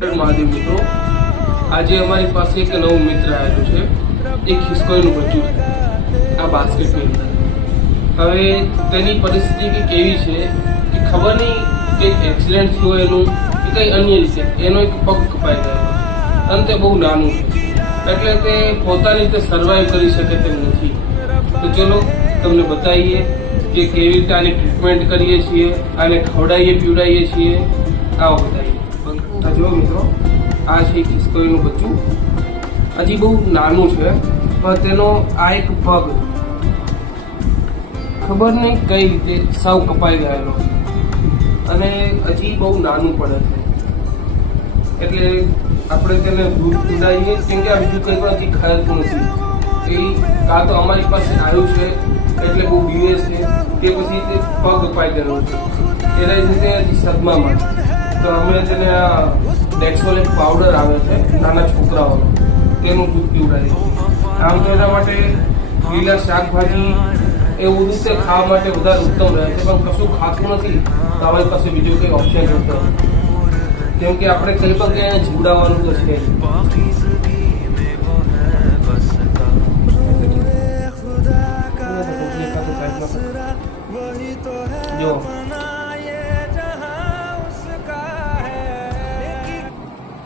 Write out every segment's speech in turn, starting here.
મહાદેવ મિત્રો, આજે અમારી પાસે એક નવું મિત્ર આવેલું છે. એક ખિસકોલીનું બચ્ચું છે આ બાસ્કેટની અંદર. હવે તેની પરિસ્થિતિ કેવી છે કે ખબર નહીં, કંઈક એક્સિડન્ટ થયો એનું કે કંઈ અન્ય રીતે એનો એક પગ કપાઈ ગયો અને તે બહુ નાનું છે, એટલે તે પોતાની રીતે સર્વાઈવ કરી શકે તેમ નથી. તો ચલો તમને બતાવીએ કે કેવી રીતે આની ટ્રીટમેન્ટ કરીએ છીએ, આને ખવડાવીએ પીવડાવીએ છીએ. આવો બતાવીએ. જો મિત્રો, આ છે ખિસકોલીનું બચ્ચું. હજી બહુ નાનું છે, પણ તેનો આ એક પગ ખબર નહીં કઈ રીતે સાવ કપાઈ ગયેલો અને હજી બહુ નાનું પડે છે. એટલે આપણે તેને દૂધ પીવડાવીએ, કેમ કે આ બીજું કંઈ પણ હજી ખાતું નથી. એ કાં તો અમારી પાસે આવ્યું છે એટલે બહુ બીવે છે, કે પછી તે પગ કપાઈ ગયેલો છે એના લીધે હજી સદમામાં. તો અમે તેને આ ડેક્સોલેટ પાવડર આવે છે નાના છોકરાઓનો, તેનું દૂધ પીવડાવીએ. આમ તો એના માટે લીલા શાકભાજી એવું બધું તે ખાવા માટે વધારે ઉત્તમ રહે છે, પણ કશું ખાતું નથી તો અમારી પાસે બીજો કંઈ ઓપ્શન નથી. કેમ કે આપણે કંઈ પણ કંઈ જીવડાવવાનું તો છે. જો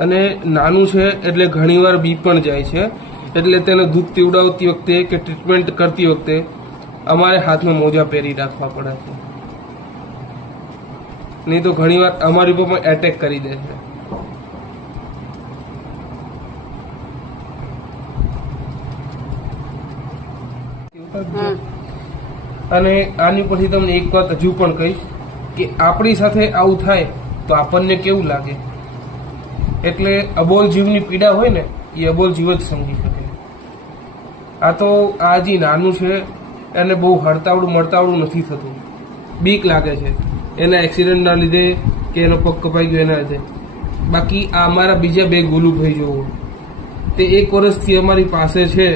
અને નાનું છે એટલે ઘણીવાર બી પણ જાય છે, એટલે તેને દૂધ પીવડાવતી વખતે કે ટ્રીટમેન્ટ કરતી વખતે અમારે હાથમાં મોજા પહેરી રાખવા પડે છે, નહીં તો ઘણીવાર અમારી ઉપર પણ એટેક કરી દે છે. અને આની પછી તમને એક વાત હજુ પણ કહીશ કે આપણી સાથે આવું થાય તો આપણને કેવું લાગે. એટલે અબોલ જીવની પીડા હોય ને, એ અબોલ જીવ જ સમજી શકે. આ તો આ જે નાનું છે એને બહુ હડતાવડું મળતાવડું નથી થતું, બીક લાગે છે એના એક્સિડન્ટના લીધે કે એનો પગ કપાઈ ગયો એના લીધે. બાકી આ અમારા બીજા બે ગોલુભાઈ જોવો, તે 1 વર્ષથી અમારી પાસે છે,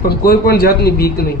પણ કોઈ પણ જાતની બીક નહીં.